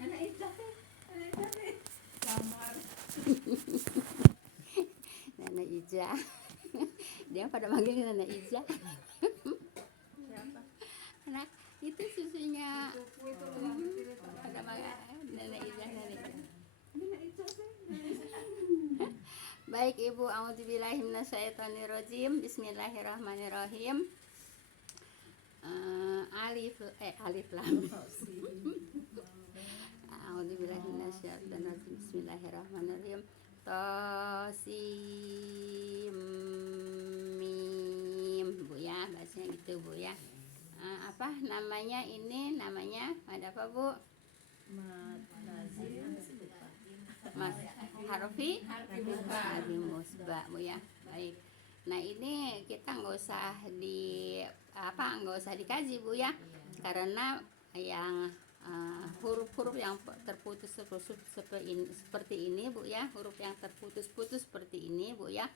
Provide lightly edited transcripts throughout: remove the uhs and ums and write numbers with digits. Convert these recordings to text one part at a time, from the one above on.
Nenek Ija sih, kamar. Nenek Ija. Dia pada manggil Nenek Ija. Siapa? Anak itu susunya Cucu itu loh yang kecil itu. pada manggil Nenek Ija, Nenek Ija. Nenek Ija sih. Baik Ibu, a'udzubillahi minasyaitonirrajim. Bismillahirrahmanirrahim. Alif lam. A'udzubillahi minasyaitonirrajim. Bismillahirrahmanirrahim. Tosim mim, Bu ya, bahasanya gitu Bu ya. Apa namanya ini? Namanya ada apa Bu? Mas harfi musba Bu ya. Baik. Nah ini kita nggak usah dikaji Bu ya, karena yang huruf-huruf yang terputus seperti ini Bu ya, huruf yang terputus-putus seperti ini Bu ya,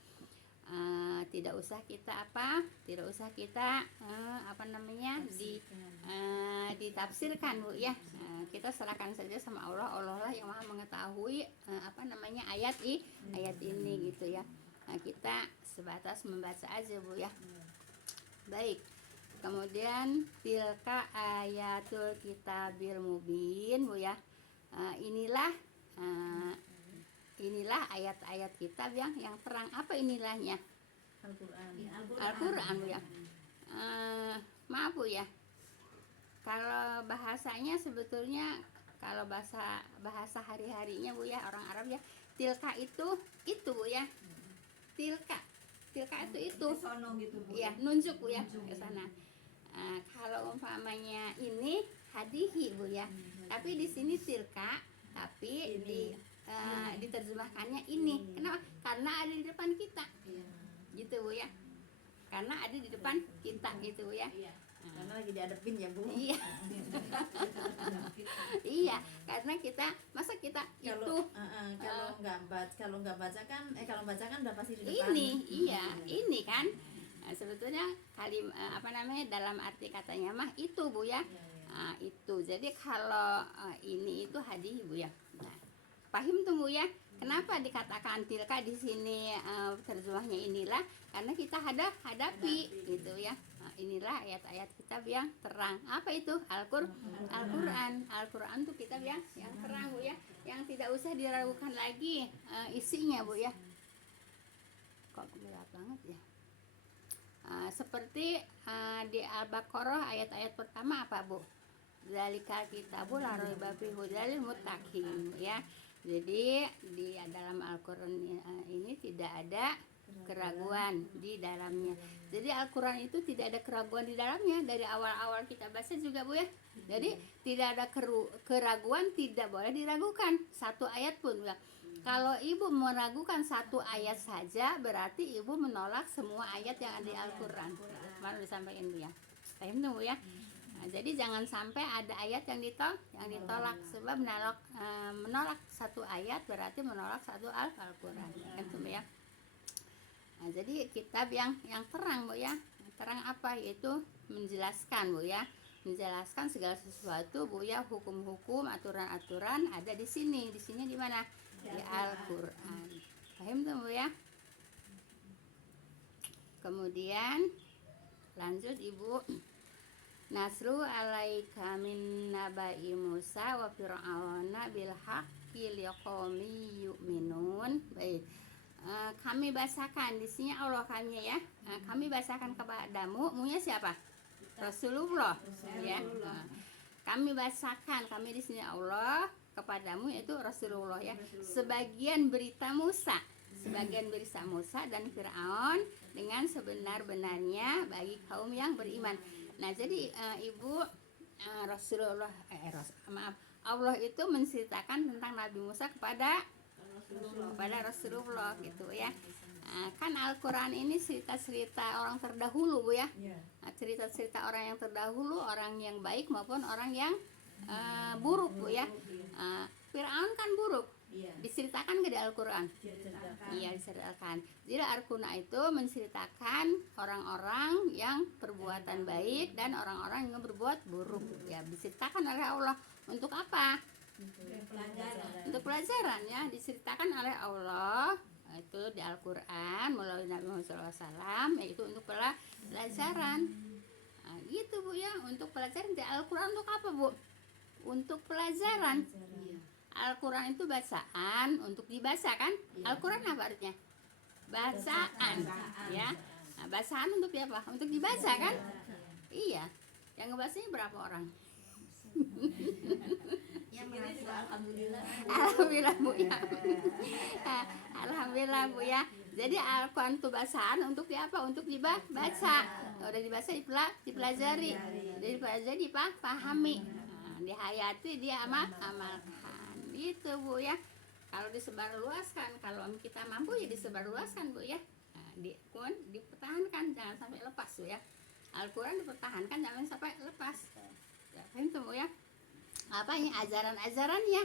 tidak usah kita ditafsirkan Bu ya. Kita serahkan saja sama Allah. Allah lah yang Maha mengetahui ayat ini gitu ya. Nah, kita sebatas membaca aja Bu ya. Baik. Kemudian tilka ayatul kitabil mubin Bu ya. Inilah ayat-ayat kitab yang terang. Apa inilahnya? Al-Qur'an Bu ya. Maaf Bu ya. Kalau bahasanya sebetulnya, kalau bahasa hari-harinya Bu ya, orang Arab ya, tilka itu Bu ya. Tilka itu ya, nunjuk Bu ya ke sana. Kalau umpamanya ini hadihi Bu ya, tapi di sini tilka, tapi diterjemahkannya ini. Kenapa? Karena ada di depan kita, gitu Bu ya. Karena ada di depan kita gitu Bu ya. Karena lagi dihadapin ya Bu. Iya. Iya, karena masa kita Kalau nggak baca kan udah pasti di depan. Ini kan sebetulnya dalam arti katanya mah itu Bu ya. Itu. Jadi kalau ini itu hadih Bu ya. Nah, paham tuh Bu ya. Kenapa dikatakan tilka di sini terjemahnya inilah? Karena kita hadapi gitu ya. Inilah ayat-ayat kitab yang terang. Apa itu? Al-Qur'an. Al-Qur'an tuh kitab yang terang Bu ya, yang tidak usah diragukan lagi isinya Bu ya. Kok gelap banget ya? Seperti di Al-Baqarah ayat-ayat pertama apa Bu? Zalikal kitabul la raiba fihi hudal muttaqin ya. Jadi di dalam Al-Qur'an ini tidak ada keraguan di dalamnya. Jadi Al-Qur'an itu tidak ada keraguan di dalamnya dari awal-awal kita baca juga Bu ya. Jadi tidak ada keraguan, tidak boleh diragukan satu ayat pun ya. Kalau ibu meragukan satu ayat saja, berarti ibu menolak semua ayat yang ada di Al-Qur'an. Kemarin disampaikan Bu ya. Paham tuh Bu ya? Nah, jadi jangan sampai ada ayat yang ditolak, sebab menolak satu ayat berarti menolak satu Al-Qur'an. Kan Bu ya. Nah, jadi kitab yang terang Bu ya. Terang apa? Yaitu menjelaskan Bu ya. Menjelaskan segala sesuatu Bu ya, hukum-hukum, aturan-aturan ada di sini. Di sini di mana? Di Al-Qur'an. Paham tuh Bu ya? Kemudian lanjut Ibu. Nasru alaika min nabai Musa wa fir'auna bil haqqi liqaumi yu'minun. Baik. Kami bacakan di sini Allah kami ya. Kami bacakan kepadamu, munya siapa? Rasulullah ya. Kami bacakan, kami di sini Allah kepadamu yaitu Rasulullah ya. Sebagian berita Musa dan Firaun dengan sebenar-benarnya bagi kaum yang beriman. Nah, jadi Ibu Allah itu menceritakan tentang Nabi Musa kepada Rasulullah gitu ya. Kan Al-Qur'an ini cerita-cerita orang terdahulu Bu ya. Cerita-cerita orang yang terdahulu, orang yang baik maupun orang yang buruk Bu ya. Firaun kan buruk. Diceritakan ke di Al-Qur'an? Iya, diceritakan. Jadi Al-Qur'an itu menceritakan orang-orang yang perbuatan baik dan orang-orang yang berbuat buruk ya, diceritakan oleh Allah untuk apa? Pelajaran. Untuk pelajaran ya, diceritakan oleh Allah itu di Al-Quran melalui Nabi Muhammad SAW, yaitu untuk pelajaran. Nah, gitu Bu ya, untuk pelajaran. Di Al-Quran untuk apa Bu? Untuk pelajaran. Al-Quran itu bacaan, untuk dibaca kan? Al-Quran apa artinya? Bacaan ya. Nah, bacaan untuk apa? Untuk dibaca kan? Iya. Yang ngebacanya berapa orang? Yang merasa alhamdulillah. Alhamdulillah Bu ya. Alhamdulillah Bu ya. Jadi Al-Quran itu bacaan untuk apa? Untuk dibaca. Udah dibaca dipelajari. Jadi dipelajari dipahami. Nah, dihayati dia amalkan. Gitu Bu ya. Kalau disebarluaskan, kalau kita mampu ya disebarluaskan Bu ya. Nah, dipertahankan, jangan sampai lepas Bu ya. Al-Quran dipertahankan, jangan sampai lepas. Ya, itu Bu ya. Apa ini ajaran-ajarannya?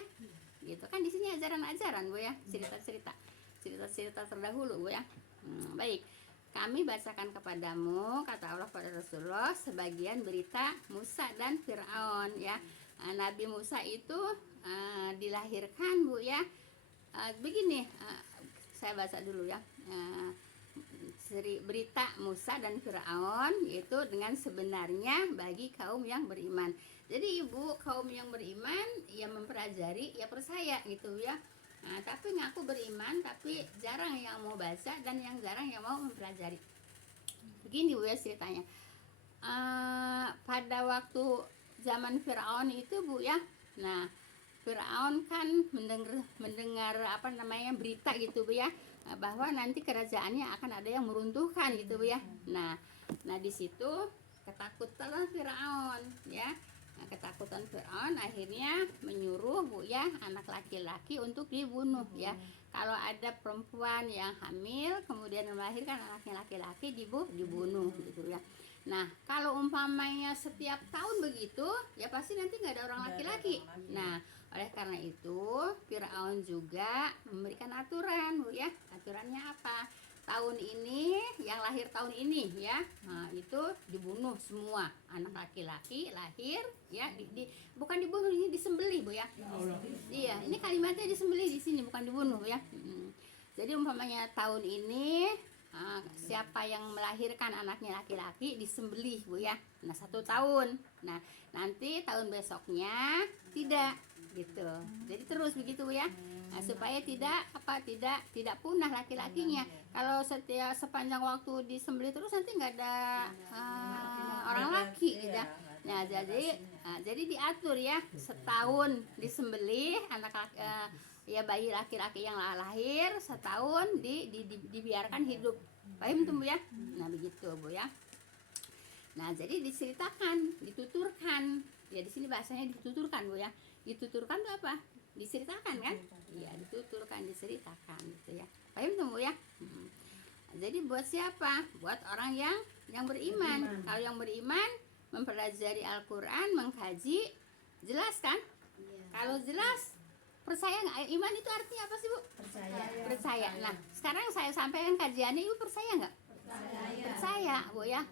Gitu kan, di sini ajaran-ajaran Bu ya, cerita-cerita terdahulu Bu ya. Baik. Kami bacakan kepadamu, kata Allah pada Rasulullah, sebagian berita Musa dan Fir'aun ya. Nabi Musa itu dilahirkan Bu ya. Begini, saya baca dulu ya. Berita Musa dan Fir'aun itu dengan sebenarnya bagi kaum yang beriman. Jadi Ibu, kaum yang beriman ya mempelajari, ya percaya gitu ya. Nah, tapi ngaku beriman tapi jarang yang mau baca dan yang jarang yang mau mempelajari. Begini Bu ya ceritanya. Pada waktu zaman Fir'aun itu Bu ya. Nah, Fir'aun kan mendengar apa namanya berita gitu Bu ya, bahwa nanti kerajaannya akan ada yang meruntuhkan gitu Bu ya. Nah di situ ketakutan Fir'aun ya. Nah, ketakutan Fir'aun akhirnya menyuruh Bu ya anak laki-laki untuk dibunuh ya. Kalau ada perempuan yang hamil kemudian melahirkan anaknya laki-laki dibunuh gitu ya. Nah, kalau umpamanya setiap tahun begitu, ya pasti nanti nggak ada orang laki-laki. Nah, oleh karena itu Firaun juga memberikan aturan Bu ya. Aturannya apa? Tahun ini, yang lahir tahun ini ya, nah, itu dibunuh semua anak laki-laki lahir ya, bukan dibunuh, ini disembelih Bu ya. Iya, ini kalimatnya disembelih di sini, bukan dibunuh ya. Jadi umpamanya tahun ini siapa yang melahirkan anaknya laki-laki disembelih Bu ya. Nah 1 tahun. Nah nanti tahun besoknya tidak gitu. Jadi terus begitu Bu ya. Nah, supaya tidak punah laki-lakinya. Kalau sepanjang waktu disembelih terus nanti nggak ada orang laki gitu ya. Nah jadi diatur ya, setahun disembelih anak ya bayi laki-laki yang lahir, setahun dibiarkan hidup. Paham tuh Bu ya? Nah begitu Bu ya. Nah jadi diceritakan, dituturkan. Ya di sini bahasanya dituturkan Bu ya. Dituturkan itu apa? Diceritakan kan? Iya, dituturkan, diceritakan gitu ya. Paham tuh Bu ya? Jadi buat siapa? Buat orang yang beriman. Kalau yang beriman mempelajari Al-Quran, mengkaji, jelas kan? Kalau jelas, percaya nggak? Iman itu artinya apa sih Bu? Percaya. Nah sekarang saya sampaikan kajiannya, Ibu percaya nggak? Percaya Bu ya.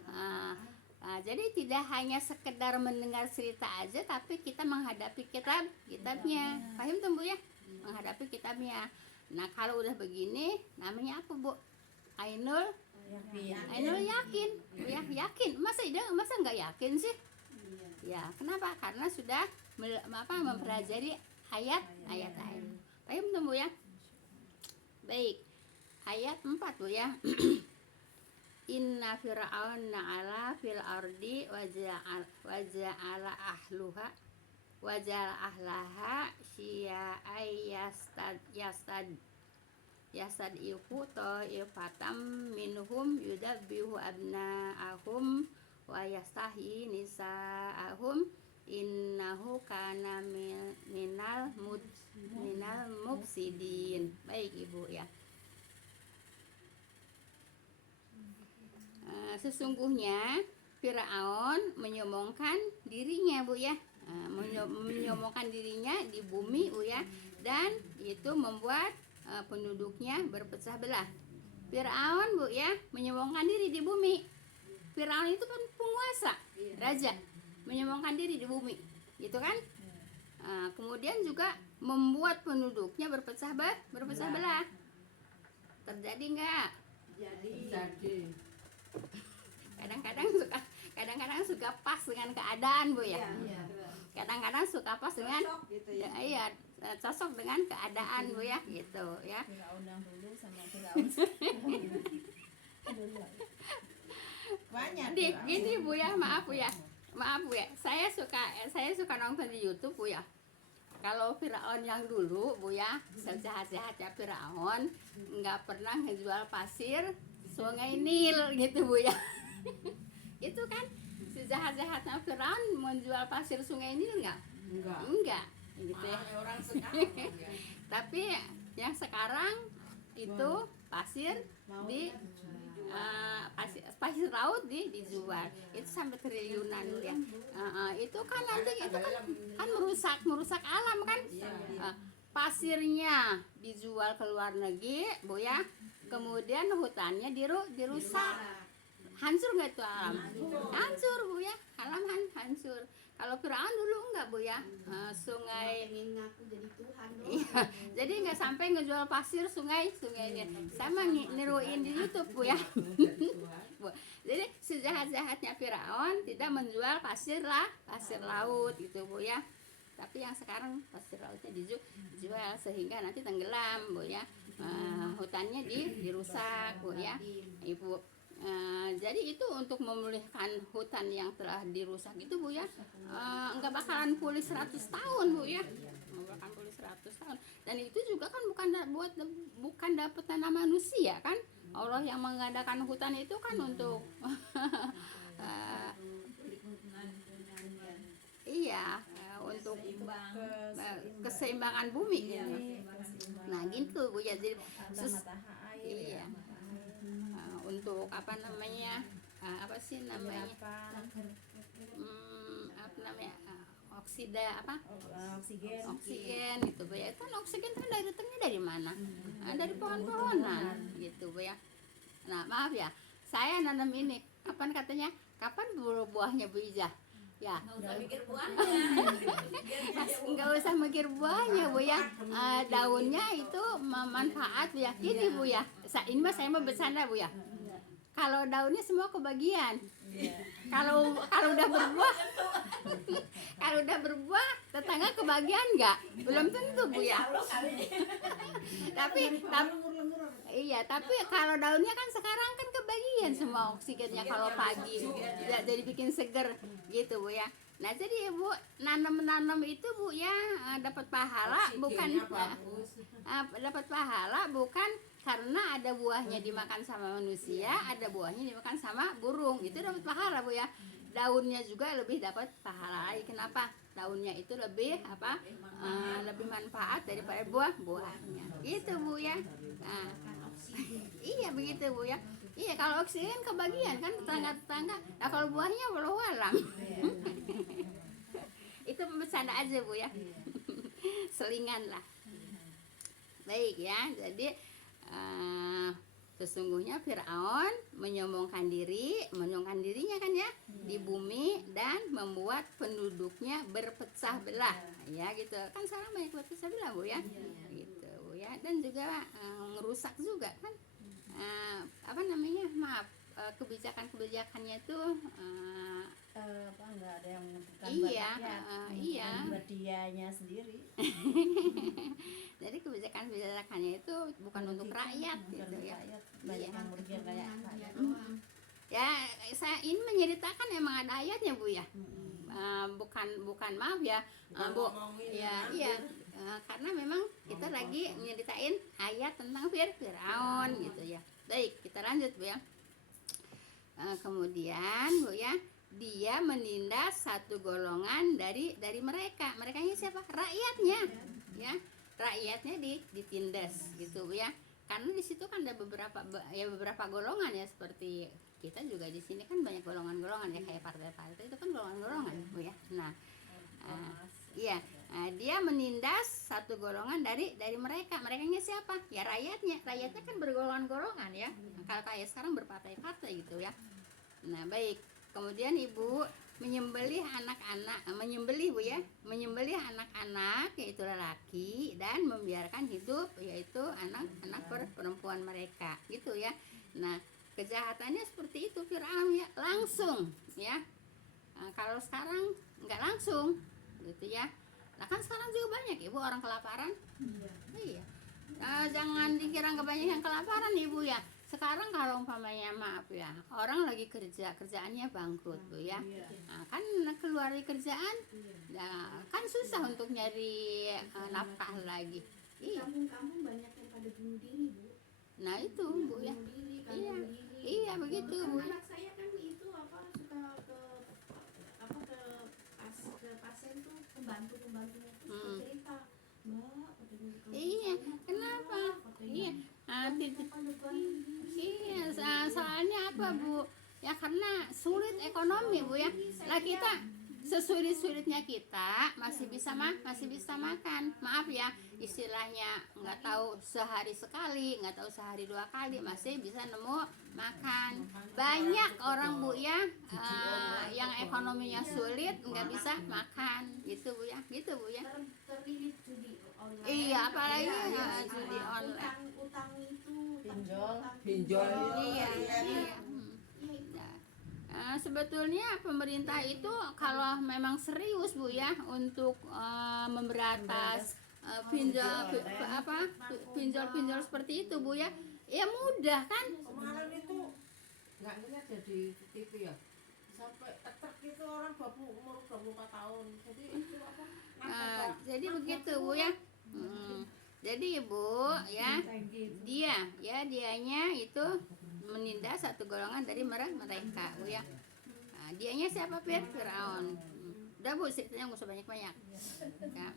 Jadi tidak hanya sekedar mendengar cerita aja, tapi kita menghadapi kitabnya. Paham tuh Bu ya? Menghadapi kitabnya. Nah kalau udah begini namanya apa Bu? Ainul yakin Bu ya, yakin. Masa nggak yakin sih? Ya kenapa? Karena sudah mempelajari ayat-ayat. Paham tuh Bu ya? Baik, ayat 4 Bu ya. Inna fir'auna ala fil ardi waja'ala ahlaha syia'ay yastad'ifu ta'ifatam minhum yudabbihu abna'ahum wa yastahyi nisa'ahum innahu kana minal mufsidin. Baik Ibu ya. Sesungguhnya Firaun menyombongkan dirinya Bu ya. Menyombongkan dirinya di bumi Bu ya, dan itu membuat penduduknya berpecah belah. Firaun Bu ya menyombongkan diri di bumi. Firaun itu kan penguasa, raja, menyombongkan diri di bumi, gitu kan? kemudian juga membuat penduduknya berpecah belah. Terjadi nggak? Jadi Kadang-kadang suka pas dengan keadaan, Bu ya. iya. Kadang-kadang suka pas dengan Cocok gitu ya. iya, cocok dengan keadaan, Bu ya, gitu ya. Firaun yang dulu sama Firaun banyak. Firaun. Gini Bu ya, maaf Bu ya. Saya suka nonton di YouTube, Bu ya. Kalau Firaun yang dulu, Bu ya, sejahat-jahatnya Firaun nggak pernah ngejual pasir Sungai Nil gitu, Bu ya. Itu kan sejahat-jahatnya Firaun menjual pasir Sungai Nil enggak gitu ya. Orang sekarang ya. Tapi yang sekarang itu pasir di pasir laut dijual itu sampai triliunan ya. Itu kan nanti itu kan merusak alam kan. Pasirnya dijual ke luar negeri, Bu ya. Kemudian hutannya dirusak. Hancur nggak itu alam? Hancur, Bu ya. Alam hancur. Kalau Firaun dulu enggak, Bu ya. Sungai Pengen ngaku jadi Tuhan doang. iya, jadi nggak sampai ngejual pasir sungainya. Sama niruin di YouTube, Bu ya. Bu. Jadi sejahat-jahatnya Firaun tidak menjual pasir laut gitu, Bu ya. Tapi yang sekarang pasir lautnya dijual sehingga nanti tenggelam, Bu ya. Hutannya dirusak, Bu ya, Ibu. Jadi itu untuk memulihkan hutan yang telah dirusak itu, Bu ya, nggak bakalan pulih 100 tahun, Bu ya. Nggak bakalan pulih 100 tahun. Dan itu juga kan bukan dapat tanah manusia kan. Allah yang mengadakan hutan itu kan untuk iya, untuk keseimbangan bumi gitu. Nah, gitu, Bu ya. Jadi iya. Untuk apa namanya, apa sih namanya, oksigen gitu, Bu ya. Kan oksigen kan datangnya dari mana? Dari pohon-pohonan gitu, Bu ya. Nah, maaf ya, saya nanam ini kapan buahnya, Bu Ija ya. Nggak mikir buahnya. Nggak usah mikir buahnya, Bu ya. Daunnya itu manfaat, Bu ya. Ini, Bu ya, ini mas saya mau bercanda, Bu ya. Kalau daunnya semua kebagian. Kalau udah berbuah tetangga kebagian nggak? Belum tentu, Bu ya. tapi kalau daunnya kan sekarang kan kebagian semua oksigennya kalau pagi jadi bikin seger gitu, Bu ya. Nah, jadi Ibu nanam itu, Bu ya, dapat pahala bukan karena ada buahnya dimakan sama manusia, ada buahnya dimakan sama burung. Itu dapat pahala, Bu ya. Daunnya juga lebih dapat pahala lagi. Kenapa? Daunnya itu lebih lebih manfaat daripada buahnya. Gitu, Bu ya. Nah, iya begitu, Bu ya. Iya, kalau oksigen kebagian kan tetangga-tetangga. Nah, kalau buahnya walau alam. Itu bercanda aja, Bu ya. Selingan lah. Baik ya. Jadi sesungguhnya Firaun menyombongkan dirinya kan ya di bumi dan membuat penduduknya berpecah belah ya gitu kan. Sekarang banyak berpecah belah, Bu ya, gitu, Bu ya. Dan juga ngerusak juga kan kebijakannya tuh nggak ada yang menentukan iya, iya buat dianya sendiri. Jadi kebijakannya itu bukan untuk rakyat gitu ya. Banyak yang merugikan kayak Ya, saya ini menceritakan emang ada ayatnya, Bu ya. Bukan maaf ya, Bu. Ya, iya. Karena memang kita lagi nyeritain ayat tentang Firaun gitu ya. Baik, kita lanjut, Bu ya. Kemudian, Bu ya, dia menindas satu golongan dari mereka. Merekanya siapa? Rakyatnya. Ya. Rakyatnya ditindas gitu, Bu ya. Karena di situ kan ada beberapa golongan ya, seperti kita juga di sini kan banyak golongan-golongan ya, kayak partai-partai itu kan golongan-golongan, Bu ya. Nah, iya, dia menindas satu golongan dari mereka. Merekanya siapa? Ya rakyatnya. Rakyatnya kan bergolongan-golongan ya. Kalau kayak sekarang berpartai-partai gitu ya. Nah, baik. Kemudian Ibu menyembelih anak-anak, menyembelih Bu ya, menyembelih anak-anak yaitu lelaki dan membiarkan hidup yaitu anak-anak perempuan mereka gitu ya. Nah, kejahatannya seperti itu Firaun ya, langsung ya. Nah, kalau sekarang nggak langsung gitu ya. Nah kan sekarang juga banyak Ibu orang kelaparan. Iya. Jangan dikira nggak banyak yang kelaparan Ibu ya. Sekarang kalau umpamanya maaf ya, orang lagi kerjaannya bangkrut Bu ya. Nah, kan keluar dari kerjaan, nah, kan susah untuk nyari nafkah lagi. Di Iya. kampung-kampung banyak yang pada bunuh diri, Bu. Nah itu Bu ya. Bunuh diri, Iya. gantung diri. Iya begitu Kan Bu ya. anak saya kan itu apa suka ke pasien tuh pembantunya tuh suka cerita, Mbak, katanya di kampung Iya, saya, kenapa? katanya, Iya. banyak yang pada gantung diri. Iya, soalnya apa Bu? Ya karena sulit ekonomi Bu ya. Lah kita sesulit-sulitnya kita masih bisa makan. Maaf ya, istilahnya nggak tahu sehari sekali, nggak tahu sehari 2 kali masih bisa nemu makan. Banyak orang Bu ya yang ekonominya sulit nggak bisa makan gitu Bu ya. Gitu Bu ya. Terlilit judi online. Iya, apalagi Ya, judi sama online. utang itu Pinjol. Iya. Sebetulnya pemerintah itu kalau memang serius Bu ya untuk memberantas pinjol seperti itu Bu ya, ya mudah kan. Kemarin itu nggak ngeliat ya di TV ya, sampai truk itu orang umur 24 tahun. Jadi itu apa? Jadi begitu Bu ya. Jadi Ibu ya, dianya itu menindas satu golongan dari mereka Bu ya. Nah, dianya siapa Firaun. Udah Bu, ceritanya nggak usah banyak-banyak ya.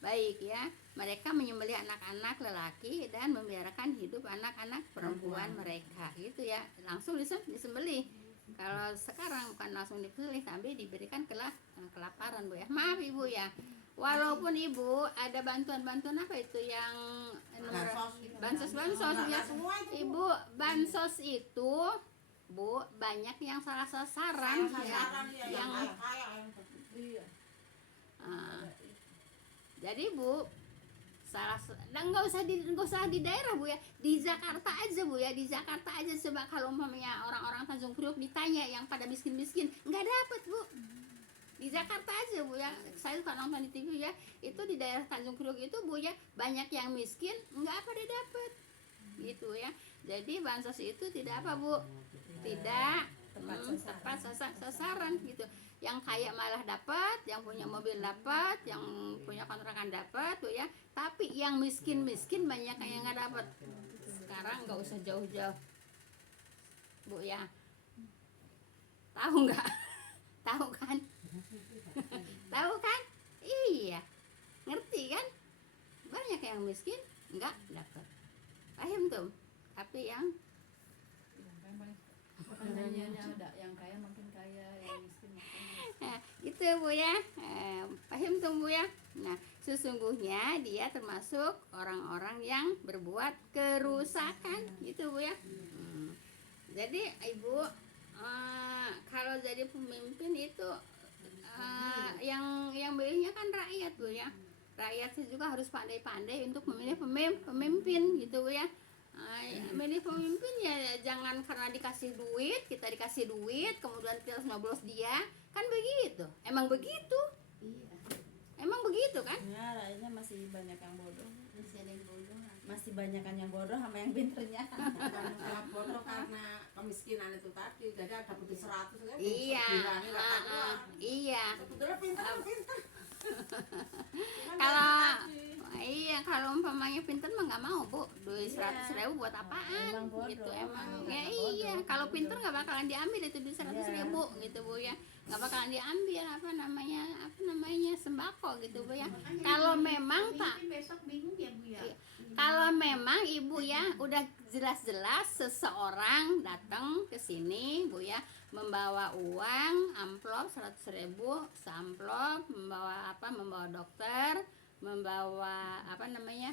Baik ya, mereka menyembelih anak-anak lelaki dan membiarkan hidup anak-anak perempuan mereka gitu ya, langsung disembelih. Kalau sekarang bukan langsung disembelih tapi diberikan kelaparan Bu ya. Maaf Ibu ya, walaupun Ibu ada bantuan-bantuan apa itu yang bansos ya Ibu, bansos itu Bu banyak yang salah sasaran ya, yang jadi Bu nggak usah di daerah Bu ya, di Jakarta aja Bu ya, di Jakarta aja coba kalau umpamanya orang-orang Tanjung Priok ditanya yang pada miskin nggak dapat Bu. Di Jakarta aja Bu ya, saya suka nonton di TV ya, itu di daerah Tanjung Priok itu Bu ya banyak yang miskin nggak pada dapat gitu ya. Jadi bansos itu tidak apa Bu, tidak tepat sasaran gitu. Yang kaya malah dapat, yang punya mobil dapat, yang punya kontrakan dapat Bu ya. Tapi yang miskin banyak yang nggak dapat. Sekarang nggak usah jauh-jauh Bu ya, tahu nggak? Tahu kan? Tahu kan? Iya, ngerti kan? Banyak yang miskin nggak dapat. Paham tuh? Tapi yang yang kaya makin kaya, yang miskin makin itu Bu ya, paham tuh Bu ya. Nah sesungguhnya dia termasuk orang-orang yang berbuat kerusakan gitu Bu ya. Jadi Ibu kalau jadi pemimpin itu yang belinya kan rakyat Bu ya. Rakyat juga harus pandai-pandai untuk memilih pemimpin gitu Bu ya. Milih pemimpin ya jangan karena dikasih duit, kita dikasih duit kemudian kita harus nyoblos dia, kan begitu. Emang begitu? Iya. Emang begitu kan? ya, rakyatnya masih banyak yang bodoh. Masih ada yang bodoh. Masih banyak yang bodoh sama yang pinternya. Karena bodoh karena kemiskinan itu tadi, jadi ada butuh 100 kan? Iya, iya. Sebetulnya pintar. Kalau umpamanya pinter mah nggak mau Bu, duit 100.000 buat apaan? Emang bodoh. Gitu emang. Ya Bodoh. iya, kalau pinter nggak bakalan diambil itu duit 100.000 gitu Bu ya, nggak bakalan diambil apa namanya sembako gitu Bu ya. Kalau memang Besok bingung ya Bu ya. Kalau memang Ibu ya udah jelas-jelas seseorang datang ke sini Bu ya, membawa uang amplop 100.000 seamplop, membawa dokter, membawa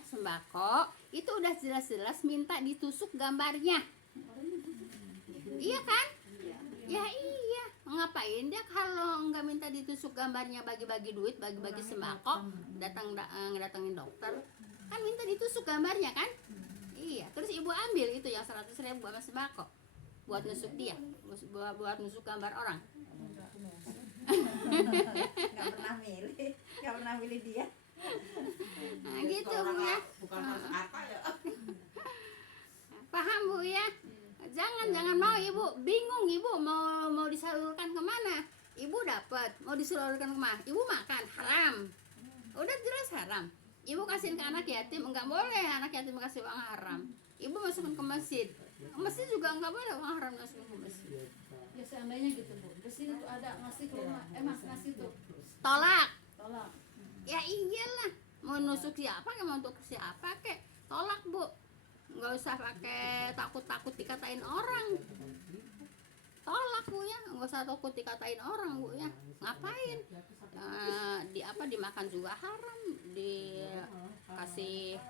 sembako, itu udah jelas-jelas minta ditusuk gambarnya. Iya kan? Ya iya. ngapain dia kalau nggak minta ditusuk gambarnya, bagi-bagi duit, bagi-bagi sembako, ngedatengin dokter, kan minta ditusuk gambarnya kan. Iya, terus ibu ambil itu yang 100.000 sama sembako buat nusuk dia, buat nusuk gambar orang. Nggak pernah milih dia. Nah gitu Bu ya. Bukan harus apa ya. Paham Bu ya? Jangan mau ibu bingung, ibu mau disalurkan kemana? Ibu dapat, mau disalurkan kemana? Ibu makan haram, udah jelas haram. Ibu kasihin ke anak yatim, enggak boleh anak yatim kasih uang haram. Ibu masukin ke masjid, masjid juga enggak boleh uang haram masukin ke masjid. Ya seandainya gitu Bu, di sini tuh ada ngasih ke rumah, ngasih tuh Tolak. tolak. Ya iyalah, mau nusuk siapa, mau untuk siapa kek, tolak Bu. Nggak usah pakai takut dikatain orang. Tolak Bu ya, nggak usah takut dikatain orang Bu ya. Ngapain? Dimakan juga haram, dikasih.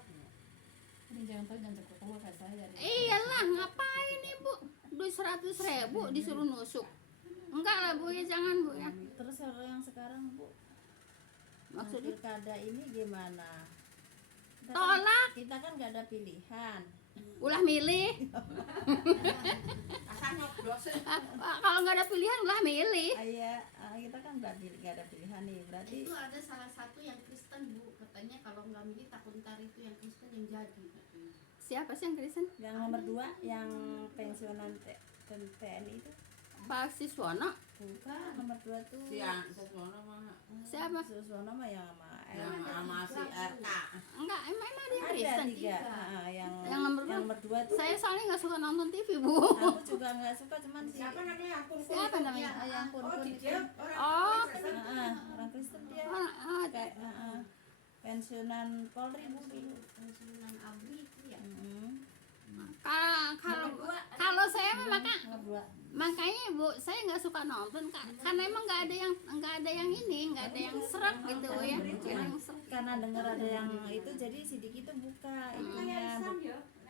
Ini jangan tahu jangan terketua kayak saya. Iyalah, ngapain Ibu? Duit 100.000 disuruh nusuk. Enggak lah Bu ya, jangan Bu ya. Terus kalau yang sekarang Bu, Maksudnya pilkada ini gimana? tolak, Kita kan nggak ada pilihan. ulah milih. Asal nyoblos. Kalau nggak ada pilihan ulah milih. Kita kan nggak ada pilihan nih. Berarti Itu ada salah satu yang Kristen Bu, katanya kalau nggak milih takut ntar itu yang Kristen yang jadi. Siapa sih yang Kristen? yang nomor 2 yang pensiunan TNI itu Pak Siswono. bukan nomor 2 tuh. Siang sesuatu mah Siapa? Suswono mah yang sama si RK. Enggak, emang ada yang ada Kristen. 3. Yang nomor 2 tuh. Saya soalnya nggak suka nonton TV Bu. Aku juga nggak suka, cuman si Siapa namanya? yang Kun-kun Siapa itu? namanya? yang Oh, kun di itu. dia orang Oh, Kristen. Orang Kristen dia. Oh, Kayak pensiunan Polri Bu dulu. Pensiunan ABRI itu ya. kalau saya mah Nomor 2. makanya Bu, saya nggak suka nonton karena emang nggak ada yang ini, nggak ada yang serak gitu ya. Yang serak. Karena dengar ada yang itu, jadi sidik itu buka itunya,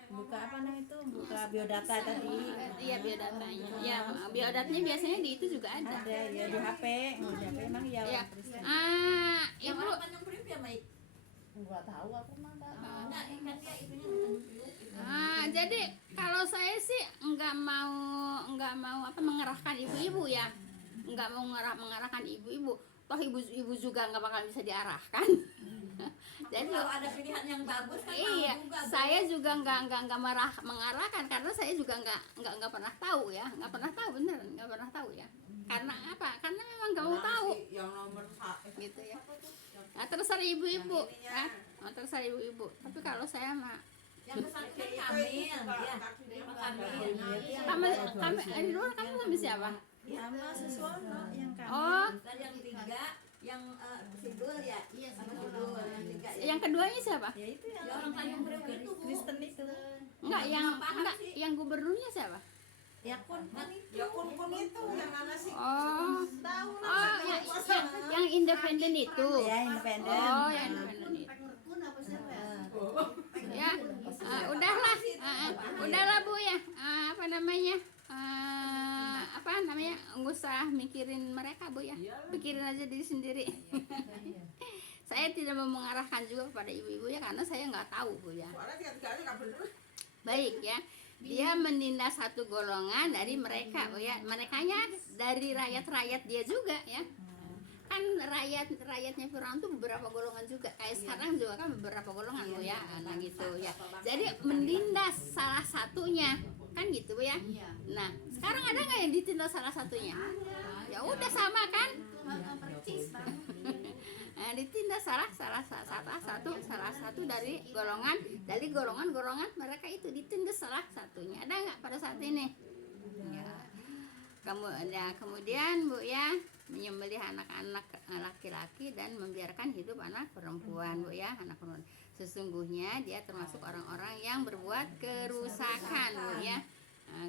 buka apa namanya itu, buka biodata tadi. Iya biodatanya. Ya biodatanya biasanya di itu juga ada. Ada ya di HP, di HP emang ya Ya. orang Kristen. Yang Ibu. orang Tanjung Priok ya, Mai? Nggak tahu aku mah Mbak. Enggak, kan dia itunya Tanjung Priok. Jadi kalau saya sih nggak mau mengerahkan ibu-ibu ya, nggak mau mengarahkan ibu-ibu. Toh ibu juga nggak bakal bisa diarahkan. Jadi Kalau ada pilihan yang bagus kan iya, mau juga. Bu. saya juga nggak mengarahkan karena saya juga nggak pernah tahu ya, nggak pernah tahu bener, nggak pernah tahu ya. Karena apa? Karena memang nggak mau Orang tahu si yang nomor gitu ya. apa tuh? Nah, terserah ibu-ibu, Yang ininya. terserah ibu-ibu. Tapi kalau saya mah Yang kesana kan Kamil, dia. kami di luar kamu sama siapa? Sama Suswono yang kami. Oh, Dan yang 3 yang Sidul ya. Iya, Sama Sidul. Sidul yang 3 ya. yang keduanya siapa? Ya itu yang Ya, orang Tanjung Priok itu, Bu. Kristen itu. Enggak, yang gubernurnya siapa? Ya kun Ya kun-kun itu yang mana sih? Oh, tahu oh, yang independen itu. ya independen. Oh, yang independen itu. Pengrekun apa siapa ya? Ya, udahlah Bu ya. Apa namanya? Nggak usah mikirin mereka Bu ya. Pikirin aja diri sendiri. Saya tidak mau mengarahkan juga kepada ibu-ibu ya karena saya nggak tahu Bu ya. Soalnya tiga-tiganya nggak bener. Baik ya. Dia menindas satu golongan dari mereka Bu ya. Merekanya dari rakyat-rakyat dia juga ya. Kan rakyatnya Firaun tuh beberapa golongan juga. Kayak sekarang juga kan beberapa golongan Bu ya. Nah gitu ya. Jadi menindas salah satunya. Kan gitu Bu ya. Iya. Nah, sekarang ada nggak yang ditindas salah satunya? Ya udah sama kan? Itu percis Bang. Nah, ditindas salah satu dari golongan mereka itu ditindas salah satunya. Ada nggak pada saat ini? Ya. Kemudian Bu ya, menyembelih anak-anak laki-laki dan membiarkan hidup anak perempuan Bu ya, anak perempuan. Sesungguhnya dia termasuk orang-orang yang berbuat kerusakan Bu ya.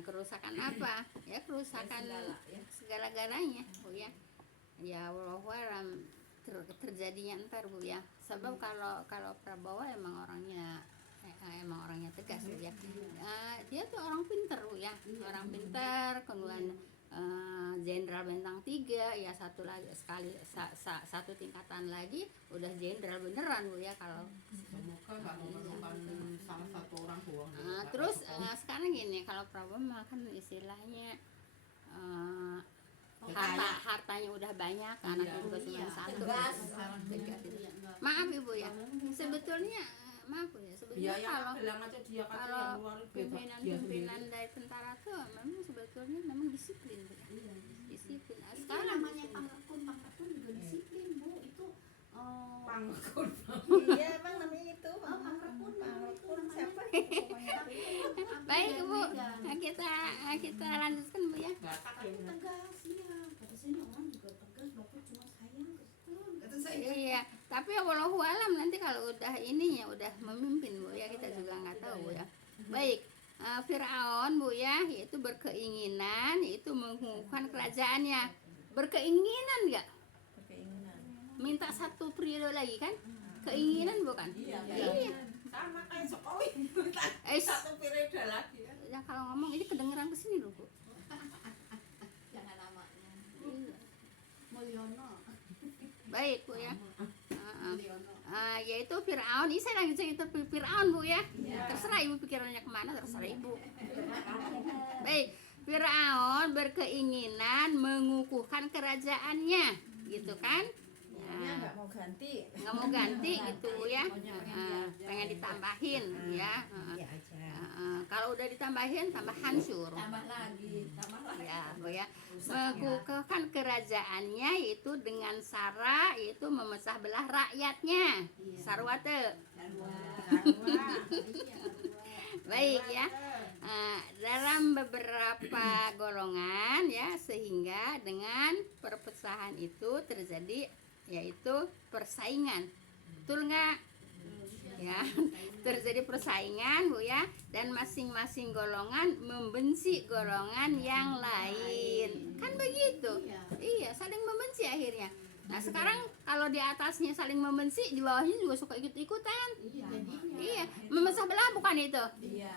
Kerusakan apa? Ya kerusakan segala-galanya Bu ya. Ya wallahu alam terjadinya ntar Bu ya. Sebab kalau Prabowo emang orangnya tegas Bu ya. Dia tuh orang pinter Bu ya. Orang pinter, kemudian jenderal bintang 3 ya, satu lagi sekali satu tingkatan lagi udah jenderal beneran Bu ya kalau. Semoga nggak memerlukan salah satu orang doang. Terus sekarang gini, kalau problem kan istilahnya hartanya udah banyak, anaknya juga cuma satu. Tegas. Tegas. Iya, enggak. Maaf Ibu ya, sebetulnya maaf Bu ya, sebetulnya Ya, kalau bilang aja dia kan kalau yang luar biasa. pimpinan dari tentara tuh memang sebetulnya memang disiplin Bu ya. Iya. Disiplin. Itu Sekarang namanya pangkatun juga disiplin Bu, itu Pangkul. Iya emang namanya itu. pangkatun Siapa? baik Bu, kita lanjutkan Bu ya. tegas, iya. Kata sini orang juga tegas, bapak cuma sayang kata saya. Iya, tapi wallahu alam nanti kalau udah ininya udah memimpin Bu ya, kita juga nggak tahu Bu ya. Baik, Firaun Bu ya, yaitu berkeinginan yaitu menghugurkan kerajaannya. Berkeinginan nggak? Keinginan. Minta satu periode lagi kan? Keinginan bukan? Iya. Sama kayak Jokowi. Satu periode lagi ya. Ya kalau ngomong ini kedengeran ke sini loh Bu. Jangan namanya. Iya. Mulyono. Baik Bu ya. Mulyono. Yaitu Firaun. Ini saya lagi cerita Firaun Bu ya. Terserah Ibu pikirannya kemana, terserah Ibu. Baik, Firaun berkeinginan mengukuhkan kerajaannya, gitu kan? Dia nggak mau ganti. Nggak mau ganti gitu Bu ya. Pengen ditambahin ya. Iya aja. Kalau udah ditambahin tambah hancur. Tambah lagi. Ya Bu ya. Mengukuhkan kerajaannya yaitu dengan cara yaitu memecah belah rakyatnya. Sarwate. Baik ya. Dalam beberapa golongan ya, sehingga dengan perpecahan itu terjadi yaitu persaingan. Betul nggak? Ya, terjadi persaingan Bu ya, dan masing-masing golongan membenci golongan yang lain. Kan begitu? Iya, saling membenci akhirnya. Nah, sekarang kalau di atasnya saling membenci, di bawahnya juga suka ikut-ikutan. Iya, memecah belah bukan itu?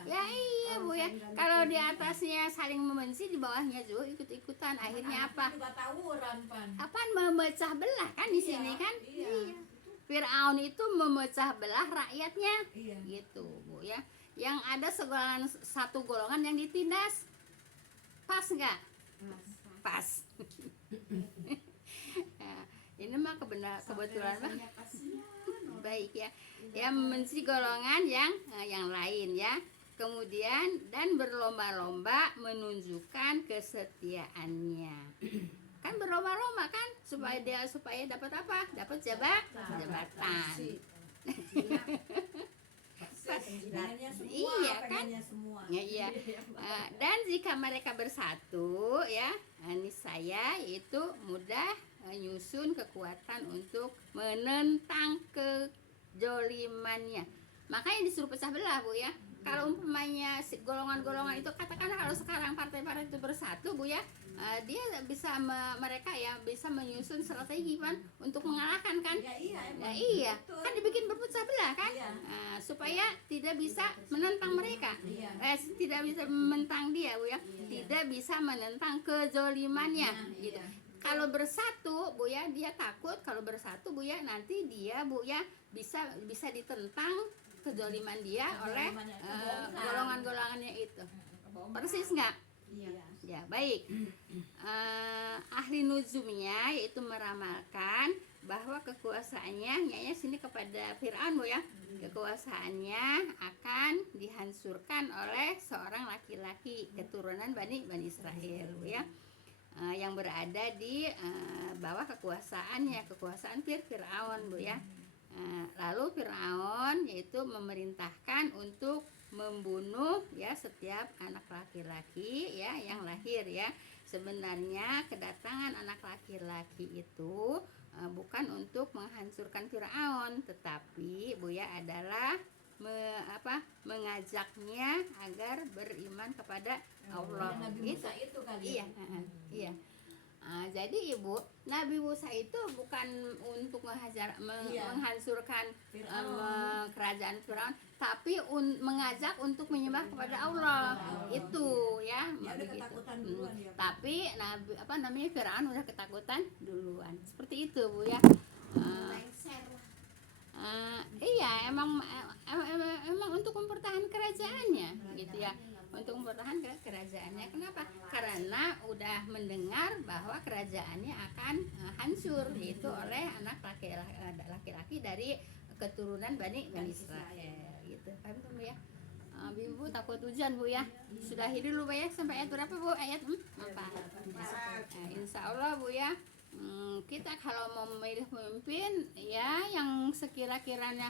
Ya iya Bu ya. Kalau di atasnya saling membenci, di bawahnya juga ikut-ikutan. Akhirnya apa? Juga tawuran pan. Apaan memecah belah kan di sini kan? Iya. Firaun itu memecah belah rakyatnya. Gitu Bu ya. Yang ada satu golongan yang ditindas. Pas nggak? Pas. Nah, ini mah kebetulan mah baik ya. Ya membenci golongan yang lain ya. Kemudian dan berlomba-lomba menunjukkan kesetiaannya. Kan berlomba-lomba kan supaya dapat apa? Dapat jabatan. Iya kan? Ya, iya. Dan jika mereka bersatu ya, niscaya itu mudah menyusun kekuatan untuk menentang kejolimannya. Makanya disuruh pecah belah Bu ya. Kalau umpamanya golongan-golongan itu katakanlah kalau sekarang partai-partai itu bersatu Bu ya, dia bisa mereka ya bisa menyusun strategi kan untuk mengalahkan kan? Ya, iya. Kan dibikin berpecah belah kan? Supaya tidak bisa menentang mereka. Tidak bisa menentang dia Bu ya. Tidak bisa menentang kezolimannya gitu. Kalau bersatu Bu ya, dia takut kalau bersatu Bu ya, nanti dia Bu ya bisa ditentang kezoliman dia oleh golongan-golongannya itu. Persis nggak? Ya baik. Ahli nuzumnya yaitu meramalkan bahwa kekuasaannya nyanya sini kepada Firaun Bu ya. Kekuasaannya akan dihancurkan oleh seorang laki-laki keturunan Bani Israel Bu ya. Yang berada di bawah kekuasaan Firaun Bu ya. Lalu Firaun yaitu memerintahkan untuk membunuh ya setiap anak laki-laki ya yang lahir ya. Sebenarnya kedatangan anak laki-laki itu bukan untuk menghancurkan Firaun, tetapi Bu ya adalah mengajaknya agar beriman kepada Allah. Gitu. Itu kali. Iya. Jadi Ibu, Nabi Musa itu bukan untuk Iya. menghancurkan Firaun. kerajaan Firaun, tapi mengajak untuk menyembah kepada Allah. Itu ya, Dia udah begitu. ketakutan duluan ya, Pak. Tapi Nabi Firaun udah ketakutan duluan. Seperti itu Bu ya. lengser lah. Iya, emang untuk mempertahankan kerajaannya gitu ya. Untuk mempertahankan kerajaannya. Kenapa? Karena udah mendengar bahwa kerajaannya akan hancur itu oleh anak laki-laki dari keturunan Bani Israel gitu. Paham tuh Bu ya? Ibu takut hujan Bu ya. Sudahi dulu Bu ya, sampai ayat berapa Bu? Ayat 4. Insya Allah Bu ya, kita kalau mau memilih pemimpin ya yang sekira-kiranya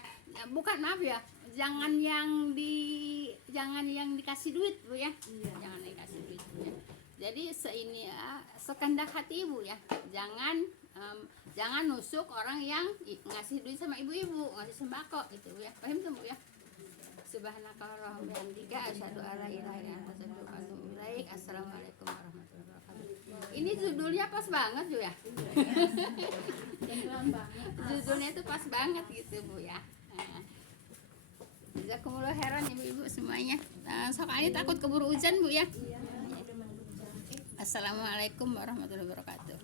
bukan, maaf ya, jangan yang dikasih duit Bu ya. Jangan dikasih duit Bu ya. Jadi sekehendak hati Ibu ya. Jangan nusuk orang yang ngasih duit sama ibu-ibu, ngasih sembako gitu Bu ya. Paham tuh Bu ya? Subhanakallahumma wa bihamdika asyhadu an la ilaha illa anta astaghfiruka wa atubu ilaik. Assalamualaikum warahmatullahi wabarakatuh. Ini judulnya pas banget Bu ya. Judulnya itu pas banget gitu Bu ya. Jazakumullah khairan ibu-ibu semuanya. Soalnya takut keburu hujan Bu ya. Assalamualaikum warahmatullahi wabarakatuh.